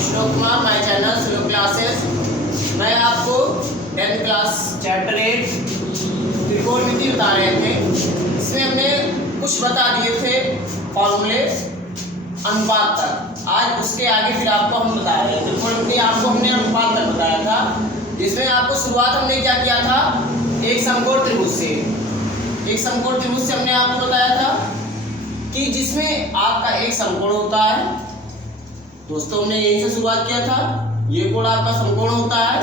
श्लोक Kumar, my channel श्लोक classes. मैं आपको 10th क्लास चैप्टर 8 त्रिकोणमिति बता रहे थे। इसमें हमने कुछ बता दिए थे फॉर्मूले अनुपात तक। आज उसके आगे फिर आपको हम बता रहे हैं त्रिकोणमिति, आपको हमने अनुपात तक बताया था, जिसमें आपको शुरुआत हमने क्या किया था, एक समकोण त्रिभुज से। एक समकोण त्रिभुज से हमने आपको बताया था कि जिसमें आपका एक समकोण होता है। दोस्तों हमने यहीं से शुरुआत किया था। ये कोण आपका समकोण होता है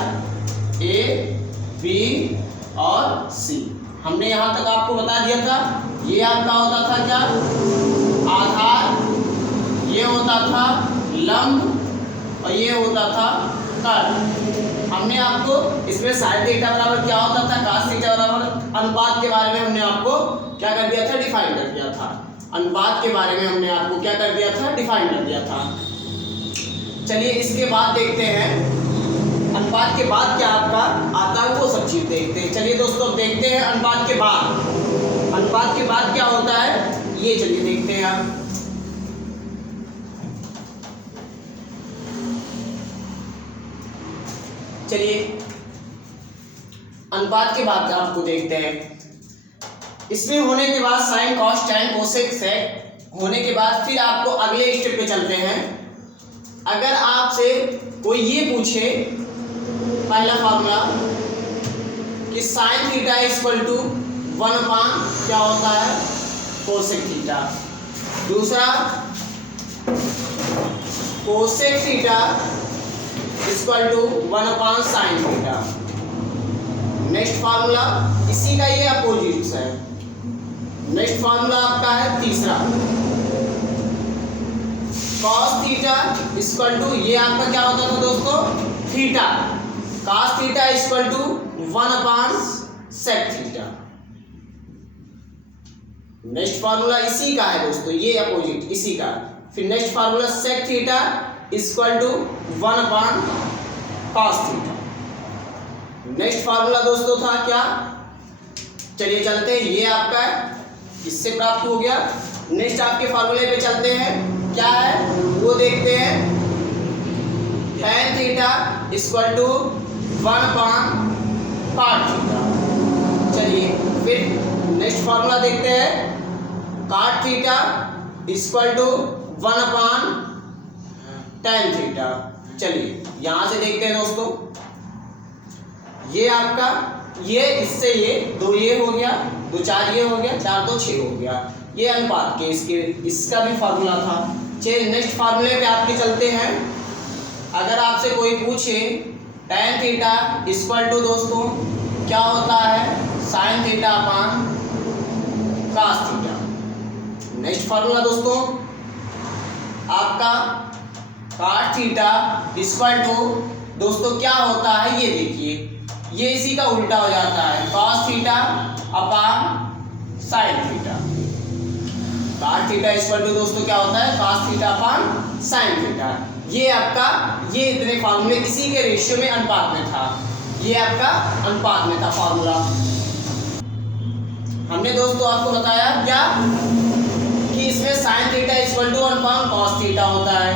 ए बी और सी। हमने यहाँ तक आपको बता दिया था। ये आपका होता था क्या, आधार, ये होता था लंब और ये होता था तल। हमने आपको इसमें साइन थीटा बराबर क्या होता था, cos थीटा बराबर अनुपात के बारे में हमने आपको क्या कर दिया था, डिफाइन कर दिया था। अनुपात के बारे में हमने आपको क्या कर दिया था, डिफाइन कर दिया था। चलिए इसके बाद देखते हैं अनुपात के बाद क्या आपका आता है, वो सब चीज देखते हैं। चलिए दोस्तों देखते हैं अनुपात के बाद। अनुपात के बाद क्या होता है ये चलिए देखते हैं आप। चलिए अनुपात के बाद आपको देखते हैं। इसमें होने के बाद sine cos tan cosec sec होने के बाद फिर आपको अगले स्टेप पे चलते हैं। अगर आपसे कोई ये पूछे पहला फार्मूला कि साइन थीटा इक्वल टू 1/, क्या होता है, कोसेक थीटा। दूसरा cosec theta equal to 1/, sine theta. Next formula इसी का ये अपोजिट है। नेक्स्ट फार्मूला आपका है तीसरा, cos थीटा इक्वल टू, ये आपका क्या होता था दोस्तों, theta. cos theta equal to 1/, sec theta. Next formula इसी का है दोस्तों, ये अपोजिट इसी का। फिर next formula sec theta equal to 1/, cos theta. Next formula दोस्तों था क्या, चलिए चलते हैं, ये आपका इससे प्राप्त हो गया। नेक्स्ट आपके फार्मूले पे चलते हैं, क्या है वो देखते हैं। tan theta equal to 1/, cot theta. चलिए फिर नेक्स्ट फार्मूला देखते हैं, cot theta equal to 1/, tan theta. चलिए यहां से देखते हैं दोस्तों, ये आपका ये इससे ये 2 ये हो गया, 2 4 ये हो गया, 4 2 6 हो गया। ये अनुपात के इसके इसका भी फार्मूला था। चलिए नेक्स्ट फार्मूले पे आपके चलते हैं। अगर आपसे कोई पूछे tan थीटा इक्वल टू दोस्तों क्या होता है, sine theta upon cos theta. Next formula दोस्तों आपका cot थीटा इक्वल टू दोस्तों क्या होता है, ये देखिए, ये इसी का उल्टा हो जाता है, cos theta upon sine theta. cot theta equal to दोस्तों क्या होता है, cos theta upon sine theta. ये आपका ये इतने फार्मूले इसी के रेशियो में अनुपात में था। ये आपका अनुपात में था फार्मूला। हमने दोस्तों आपको बताया क्या कि इसमें sine theta equal to 1/, cos theta होता है,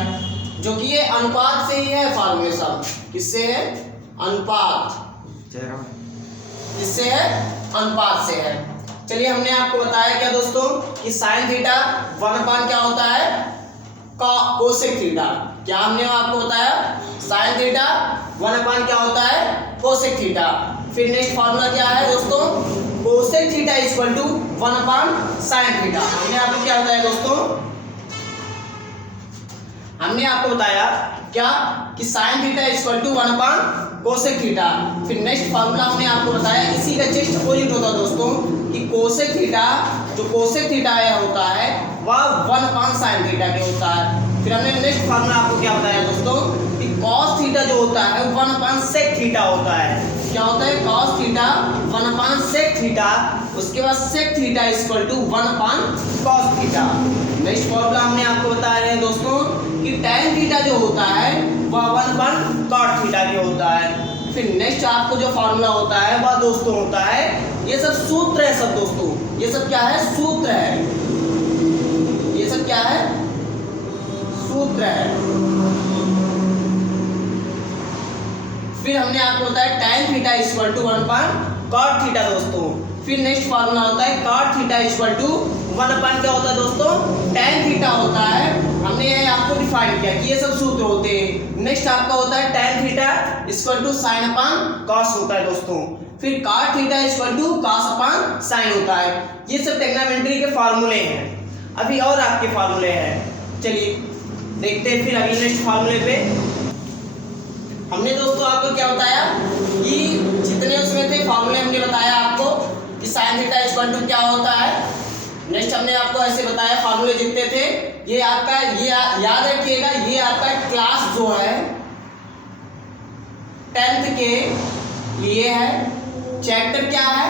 जो कि ये अनुपात से ही है फार्मूले सब। किससे है, अनुपात, किससे है, अनुपात से है। चलिए हमने आपको बताया क्या दोस्तों कि साइन थीटा 1/, क्या होता है, कोसेक थीटा। क्या हमने आपको बताया, साइन थीटा 1/, क्या होता है, कोसेक थीटा। फिर नेक्स्ट फार्मूला क्या है दोस्तों, cosec theta equal to 1/, sine theta. हमने आपको क्या बताया दोस्तों, हमने आपको बताया क्या कि sine theta equal to 1/, cosec theta. फिर नेक्स्ट फार्मूला हमने आपको बताया इसी का जस्ट अपोजिट होता है दोस्तों कि कोसेक थीटा, जो कोसेक थीटा होता है वह 1/, साइन थीटा के होता है। फिर हमने नेक्स्ट फार्मूला आपको क्या बताया दोस्तों कि cos थीटा जो होता है 1/, sec थीटा होता है। क्या होता है, cos थीटा 1/, sec थीटा। उसके बाद sec theta equal to 1/, cos theta. Next formula हमने आपको बता रहे हैं दोस्तों कि tan थीटा जो होता है वह 1/, cot थीटा के होता है। फिर नेक्स्ट आपको जो फार्मूला होता है वह दोस्तों होता है, ये सब सूत्र है सब दोस्तों, ये सब क्या है, सूत्र है। ये सब क्या है, सूत्र है। हमने आपको बताया tan theta equal to 1/cot theta दोस्तों। फिर नेक्स्ट फार्मूला होता है cot थीटा इक्वल टू 1/, क्या होता है दोस्तों, tan थीटा होता है। हमने ये आपको डिफाइन किया कि ये सब सूत्र होते हैं। नेक्स्ट आपका होता है tan theta equal to sin/cos होता है दोस्तों। फिर cot theta equal to cos/sin होता है। ये सब ट्रिग्नोमेट्री के फार्मूले हैं। अभी और आपके फार्मूले हैं, चलिए देखते हैं फिर अभी नेक्स्ट फार्मूले पे। हमने दोस्तों आपको क्या बताया कि जितने उसमें थे फार्मूले हमने बताया आपको कि sin थीटा इक्वल टू क्या होता है। नेक्स्ट हमने आपको ऐसे बताया फार्मूले जितने थे। ये आपका ये याद रखिएगा, ये आपका क्लास जो है 10th के लिए है। चैप्टर क्या है,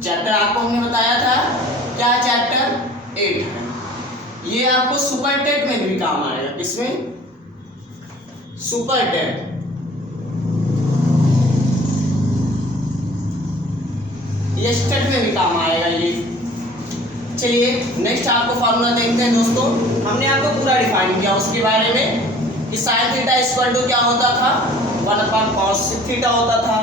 चैप्टर आपको हमने बताया था क्या, चैप्टर 8 है। ये आपको सुपर टेट में भी काम आएगा। किसमें, सुपर टेट, ये स्टेट में भी काम आएगा ये। चलिए नेक्स्ट आपको फार्मूला देखते हैं दोस्तों। हमने आपको पूरा डिफाइन किया उसके बारे में कि sin थीटा इक्वल टू क्या होता था, 1/cos थीटा होता था,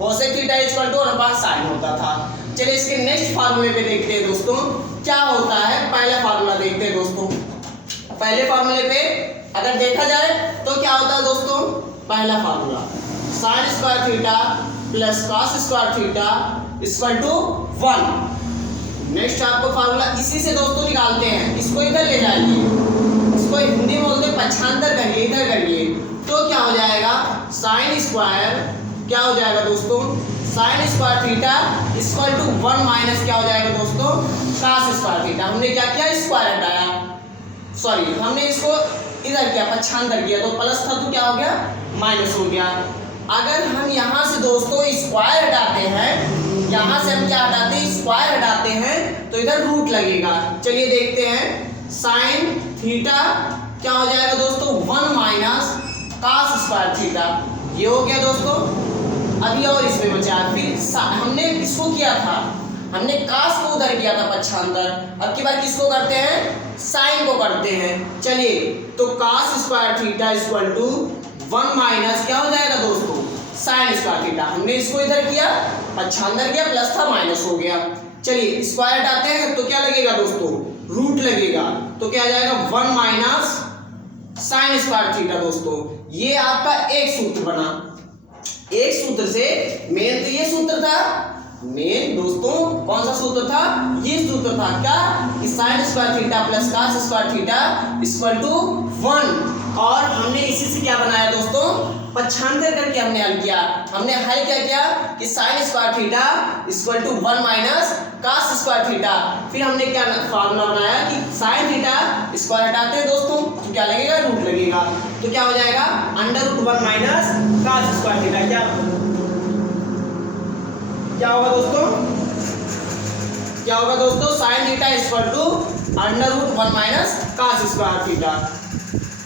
cos theta equal to 1/sin होता था। चलिए इसके नेक्स्ट फार्मूले पे देखते हैं दोस्तों क्या होता है। पहला फार्मूला देखते हैं दोस्तों। पहले फार्मूले पे अगर देखा जाए तो क्या होता है दोस्तों, पहला formula sin square theta plus cos square theta equal to 1। Next आपको फार्मूला इसी से दोस्तों निकालते हैं। इसको इधर ले जाइए, इसको हिंदी में बोलते हैं पक्षांतर करिए, इधर करिए तो क्या हो जाएगा, साइन स्क्वायर क्या हो जाएगा दोस्तों, sine square theta equal to 1 minus क्या हो जाएगा दोस्तों, cos स्क्वायर थीटा। हमने क्या किया, स्क्वायर हटाया, सॉरी हमने इसको इधर किया, पक्षांतर किया तो प्लस था तो क्या हो गया, माइनस हो गया। अगर हम यहाँ से दोस्तों स्क्वायर हटाते हैं, यहाँ से हम क्या हटाते हैं, स्क्वायर हटाते हैं तो इधर रूट लगेगा। चलिए देखते हैं, साइन थीटा क्या हो जाएगा दोस्तों, 1 माइनस cos स्क्वायर थीटा, ये हो गया दोस्तों। अभी और इसमें बचा, फिर हमने किसको किया था, हमने cos को उधर किया था पक्षांतर, अब की बार किसको करते हैं, साइन को करते हैं। चलिए तो cos square theta equal to 1 minus क्या हो जाएगा दोस्तों, साइन स्क्वायर थीटा। हमने इसको इधर किया, पक्षांतर किया, प्लस था माइनस हो गया। चलिए स्क्वायर हटाते हैं तो क्या लगेगा दोस्तों, रूट लगेगा, तो क्या आ जाएगा 1 माइनस साइन स्क्वायर थीटा दोस्तों। ये आपका एक सूत्र बना। एक सूत्र से मेन तो ये सूत्र था, मेन दोस्तों कौन सा सूत्र था, ये सूत्र था क्या, कि sine square theta plus cos square theta equal to 1। और हमने इसी से क्या बनाया दोस्तों, पक्षांतर करके हमने हल किया। हमने हल क्या किया कि sine square theta equal to 1 minus cos square theta. फिर हमने क्या फार्मूला बनाया कि साइन थीटा स्क्वायर हटाते हैं दोस्तों तो क्या लगेगा, रूट लगेगा, तो क्या हो जाएगा √1 माइनस cos स्क्वायर थीटा। क्या होगा दोस्तों, क्या होगा दोस्तों, sine theta equal to √1 minus cos square theta.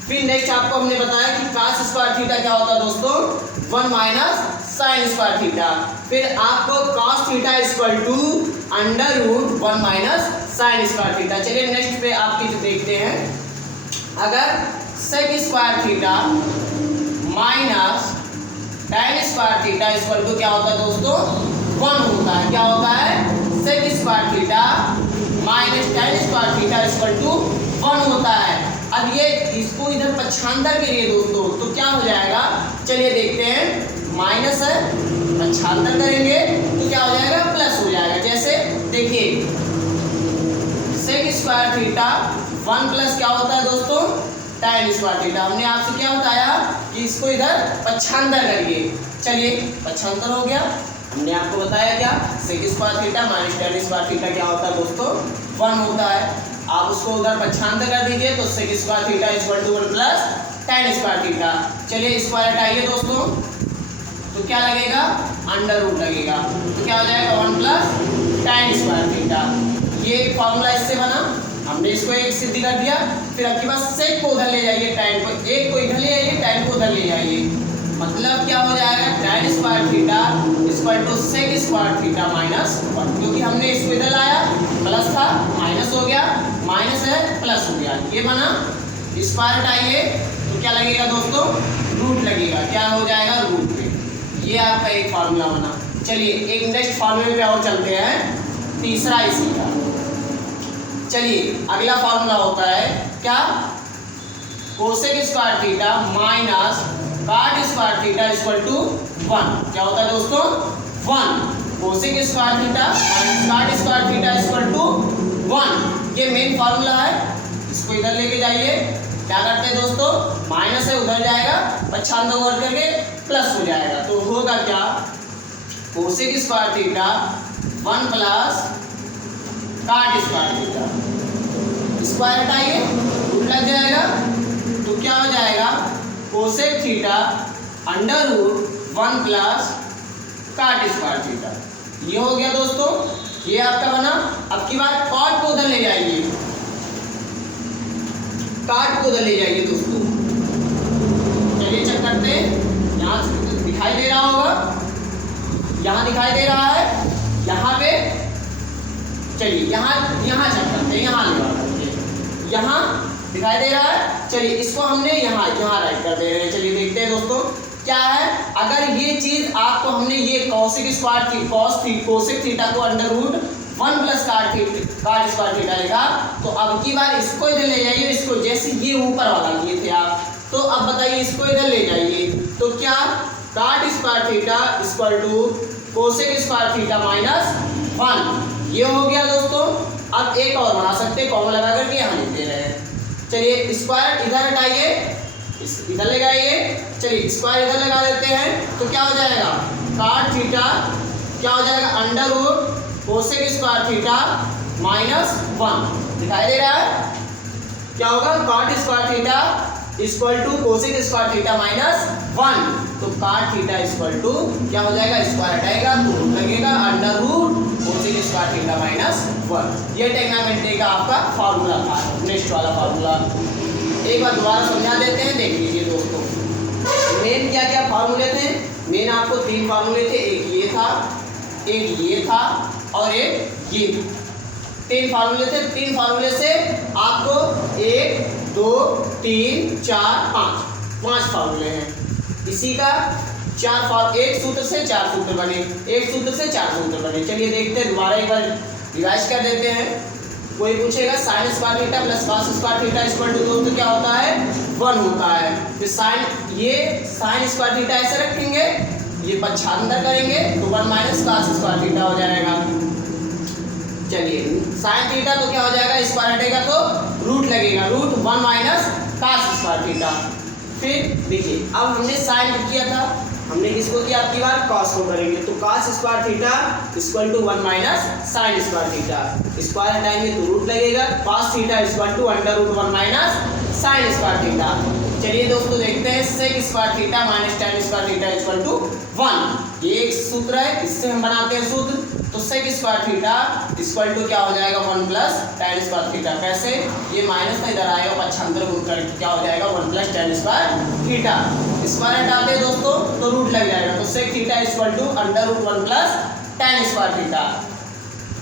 फिर नेक्स्ट आपको हमने बताया कि cos स्क्वायर थीटा क्या होता है दोस्तों, 1 माइनस साइन स्क्वायर थीटा। फिर आपको cos theta equal to √1 minus sine square theta. चलिए नेक्स्ट पे आपकी जो देखते हैं, अगर sec square theta minus tan square theta equal to क्या होता है दोस्तों, 1 होता है। क्या होता है, sec square theta minus tan square theta equal to 1 होता है। अब ये इसको इधर पक्षांतर के लिए दोस्तों तो क्या हो जाएगा, चलिए देखते हैं, माइनस है, पक्षांतर करेंगे तो क्या हो जाएगा, प्लस हो जाएगा। जैसे देखिए sec स्क्वायर थीटा 1 प्लस क्या होता है दोस्तों, tan स्क्वायर थीटा। हमने आपसे क्या बताया कि इसको इधर पक्षांतर करिए। चलिए पक्षांतर हो गया, हमने आपको बताया क्या, sec square theta minus tan square theta क्या होता है दोस्तों, 1 होता है। आप उसको उधर पक्षांतर कर दीजिए तो sec square theta equal to 1 plus tan square theta. चलिए स्क्वायर हटाइए दोस्तों तो क्या लगेगा, √, लगेगा, तो क्या हो जाएगा 1 प्लस tan स्क्वायर थीटा। ये फॉर्मूला इससे बना, हमने इसको एक सिद्ध कर दिया। फिर आपके पास sec को उधर ले जाइए, tan को, एक को इधर ले जाइए, tan को उधर ले जाइए, मतलब क्या हो जाएगा, tan square theta equal to sec square theta minus 1, क्योंकि हमने इसको इधर लाया, प्लस था माइनस हो गया, माइनस है प्लस हो गया, ये बना। स्क्वायर हटाइए तो क्या लगेगा दोस्तों, रूट लगेगा, क्या हो जाएगा, रूट पे। ये आपका एक फार्मूला बना। चलिए एक नेक्स्ट फार्मूले पे और चलते हैं, तीसरा इसी का। चलिए अगला फार्मूला होता है क्या, cosec square theta minus cot square theta equal to 1। क्या होता है दोस्तों, 1। Cosec square theta minus cot square theta equal to 1। ये मेन फार्मूला है, इसको इधर लेके जाइए। क्या करते हैं दोस्तों, माइनस है उधर जाएगा, 95 वर्ग करके प्लस हो जाएगा। तो होगा क्या, cosec square theta 1 plus cot square theta, square हटाइए रूट लग जाएगा, तो क्या हो जाएगा, cosec theta under root 1 plus cot square theta. ये हो गया दोस्तों, ये आपका बना। अब की बार कॉट को उधर ले जाइए, कॉट को उधर ले जाइए दोस्तों। चलिए चेक करते हैं, यहाँ दिखाई दे रहा होगा, यहाँ दिखाई दे रहा है, यहाँ पे चलिए यहाँ चेक करते हैं, यहाँ लगा करते हैं, यहाँ दिखाई दे रहा है। चलिए इसको हमने यहाँ राइट कर दे रहे हैं। चलिए देखते हैं दोस्तों क्या है, अगर ये चीज आपको हमने ये कोसेक थीटा को under root 1 plus cot square theta लिखा, तो अब की बार इसको इधर ले जाइए, इसको जैसे ये ऊपर वाला लिए थे आप, तो अब बताइए इसको इधर ले जाइए, तो क्या cot square theta equal to cosec square theta minus 1। ये हो गया दोस्तों। अब एक और बना सकते हैं, कॉमन लगा करके यहाँ लिख दे रहे हैं। चलिए स्क्वायर इधर हटाइए, इधर लगाइए, चलिए स्क्वायर इधर लगा देते हैं, तो क्या हो जाएगा, कॉट थीटा क्या हो जाएगा, under root cosec square theta minus 1। दिखाई दे रहा है, क्या होगा, cot square theta equal to cosec square theta minus 1। तो कॉट थीटा इक्वल टू क्या हो जाएगा, स्क्वायर हटाएगा तो रूट लगेगा, under root cosec square theta minus 1। ये टेग्नामेंट्री का आपका फार्मूला था, नेक्स्ट वाला फार्मूला। एक बार दोबारा समझा देते हैं, देख लीजिए दोस्तों। मेन क्या क्या फार्मूले थे, मेन आपको 3 फार्मूले थे, एक ये था, एक ये था और एक ये। 3 फार्मूले थे। 3 फार्मूले से आपको 1 2 3 4 5 फार्मूले हैं। इसी का एक सूत्र से 4 सूत्र बने, एक सूत्र से 4 सूत्र बने। चलिए देखते हैं, दोबारा एक बार रिवाइज कर देते हैं। कोई पूछेगा sine square theta plus cos square theta equal to दोस्तों क्या होता है, 1 होता है। फिर साइन स्क्वायर थीटा ऐसे रखेंगे, ये पच्छा अंदर करेंगे तो 1 माइनस कॉस स्क्वायर थीटा हो जाएगा। चलिए साइन थीटा तो क्या हो जाएगा, स्क्वायर हटेगा तो रूट लगेगा, root 1 minus cos square theta. फिर देखिए अब हमने साइन किया था, हमने किसको किया, आपकी बार कॉस को करेंगे, तो cos square theta equal to 1 minus sine square theta. Square हटाएंगे तो रूट लगेगा, cos theta equal to under root 1 minus sine square theta. चलिए दोस्तों देखते हैं, sec square theta minus tan square theta equal to 1। ये एक सूत्र है, इससे हम बनाते हैं सूत्र। तो sec square theta equal to क्या हो जाएगा, 1 प्लस tan स्क्वायर थीटा। कैसे, ये माइनस में इधर आएगा, पक्षांतर गुण करके क्या हो जाएगा, 1 plus tan square theta. Square हटाते हैं दोस्तों तो रूट लग जाएगा, तो sec theta equal to under root 1 plus tan square theta.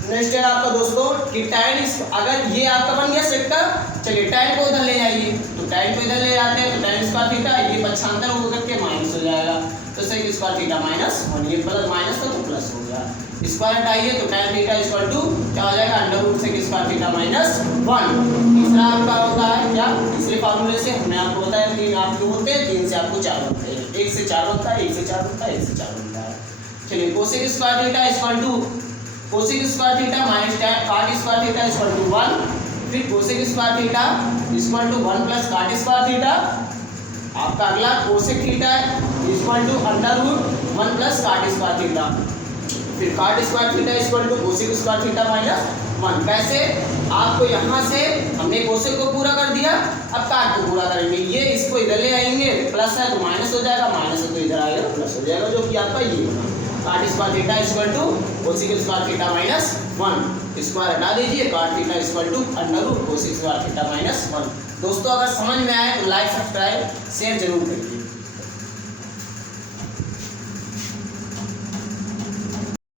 Next है आपका दोस्तों कि tan, अगर ये आपका बन गया सेक का, चलिए tan को इधर ले जाइए, तो tan को इधर ले जाते हैं, तो tan स्क्वायर थीटा, ये पक्षांतर हो करके माइनस हो जाएगा, तो सेक स्क्वायर थीटा माइनस 1। ये प्लस माइनस था तो प्लस हो गया, स्क्वायर हटाइए तो tan थीटा इक्वल टू क्या हो जाएगा, under root sec square theta minus 1। तीसरा आपका होता है क्या, तीसरे फार्मूले से हमने आपको बताया 3 आपके होते हैं, 3 से आपको 4 होते हैं, 1 से 4 होता है, 1 से 4 होता है, 1 से 4 होता है। चलिए cosec square theta equal to cosec square theta minus cot square theta equal to 1। फिर cosec square theta equal to 1 plus cot square theta. आपका अगला cosec theta equal to under root 1 plus cot square theta. फिर cot square theta equal to cosec square theta minus 1। कैसे, आपको यहाँ से हमने cosec को पूरा कर दिया, अब कॉट को पूरा करेंगे। ये इसको इधर ले आएंगे, प्लस है तो माइनस हो जाएगा, माइनस है तो इधर आएगा तो प्लस हो जाएगा, जो कि आपका ये बना cot square theta equal to cosec square theta minus 1। Square हटा दीजिए, cot theta equal to under root cosec square theta minus 1। दोस्तों अगर समझ में आए तो लाइक सब्सक्राइब शेयर जरूर करिए।